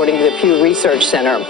according to the Pew Research Center.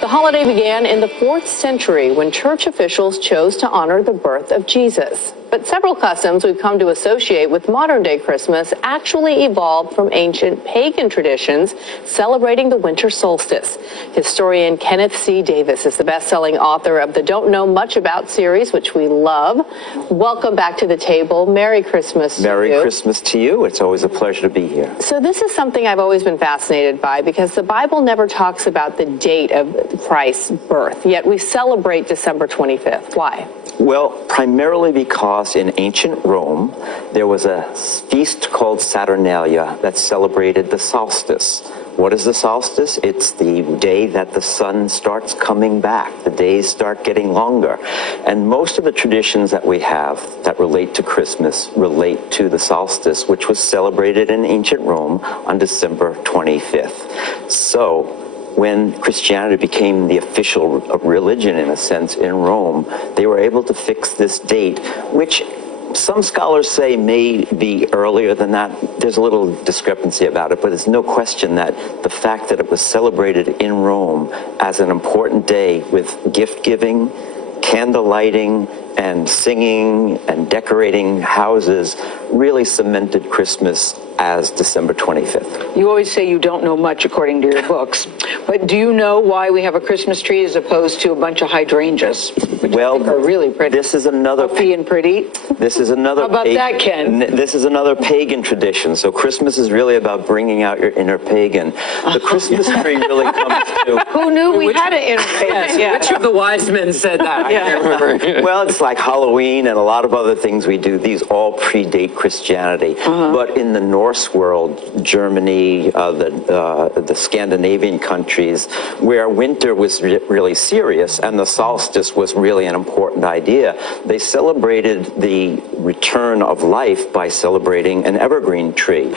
The holiday began in the 4th century when church officials chose to honor the birth of Jesus. But several customs we've come to associate with modern-day Christmas actually evolved from ancient pagan traditions celebrating the winter solstice. Historian Kenneth C. Davis is the best-selling author of the Don't Know Much About series, which we love. Welcome back to the table. Merry Christmas to you. Merry Christmas to you. It's always a pleasure to be here. So this is something I've always been fascinated by because the Bible never talks about the date of Christ's birth, yet we celebrate December 25th. Why? Well, primarily because in ancient Rome, there was a feast called Saturnalia that celebrated the solstice. What is the solstice? It's the day that the sun starts coming back. The days start getting longer. And most of the traditions that we have that relate to Christmas relate to the solstice, which was celebrated in ancient Rome on December 25th. So, when Christianity became the official religion, in a sense, in Rome, they were able to fix this date, which some scholars say may be earlier than that. There's a little discrepancy about it, but there's no question that the fact that it was celebrated in Rome as an important day with gift-giving, candle lighting, and singing and decorating houses really cemented Christmas as December 25th. You always say you don't know much according to your books, but do you know why we have a Christmas tree as opposed to a bunch of hydrangeas, which I think are really pretty? This is another puffy and pretty. This is another. How about that, Ken? This is another pagan tradition. So Christmas is really about bringing out your inner pagan. The Christmas tree really comes to. Who knew we had an inner pagan? Yeah. Which of the wise men said that? I can't remember. Well, it's like Halloween and a lot of other things we do. These all predate Christianity. But in the Norse world, Germany, the Scandinavian countries, where winter was really serious and the solstice was really an important idea, they celebrated the return of life by celebrating an evergreen tree.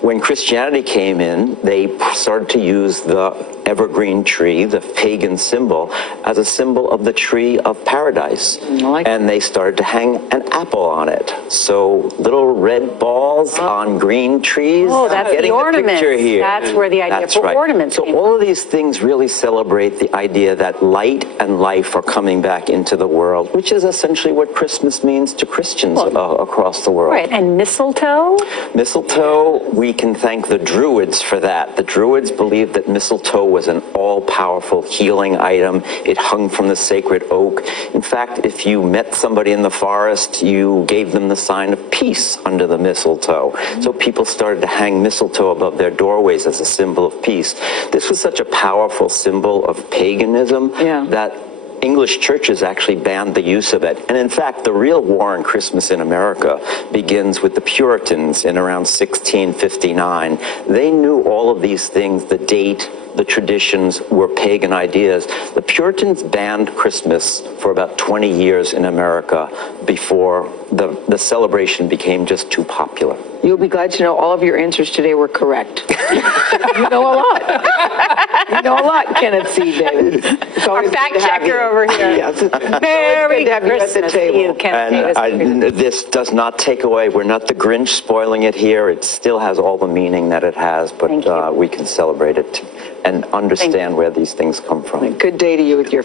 When Christianity came in, they started to use the evergreen tree, the pagan symbol, as a symbol of the tree of paradise. And they started to hang an apple on it. So little red balls on green trees. Oh, that's the ornaments. Picture here. That's where the idea for ornaments came. So all of these things really celebrate the idea that light and life are coming back into the world, which is essentially what Christmas means to Christians across the world. Right, and mistletoe? Mistletoe, we can thank the Druids for that. The Druids believed that mistletoe was an all-powerful healing item. It hung from the sacred oak. In fact, if you met somebody in the forest, you gave them the sign of peace under the mistletoe. So people started to hang mistletoe above their doorways as a symbol of peace. This was such a powerful symbol of paganism that English churches actually banned the use of it. And in fact, the real war on Christmas in America begins with the Puritans in around 1659. They knew all of these things, the date, the traditions were pagan ideas. The Puritans banned Christmas for about 20 years in America before the celebration became just too popular. You'll be glad to know all of your answers today were correct. You know a lot. You know a lot, Kenneth C. Davis. Our fact checker over here. Merry Christmas to you, Kenneth Davis. This does not take away, we're not the Grinch spoiling it here. It still has all the meaning that it has, but we can celebrate it and understand where these things come from. Good day to you with your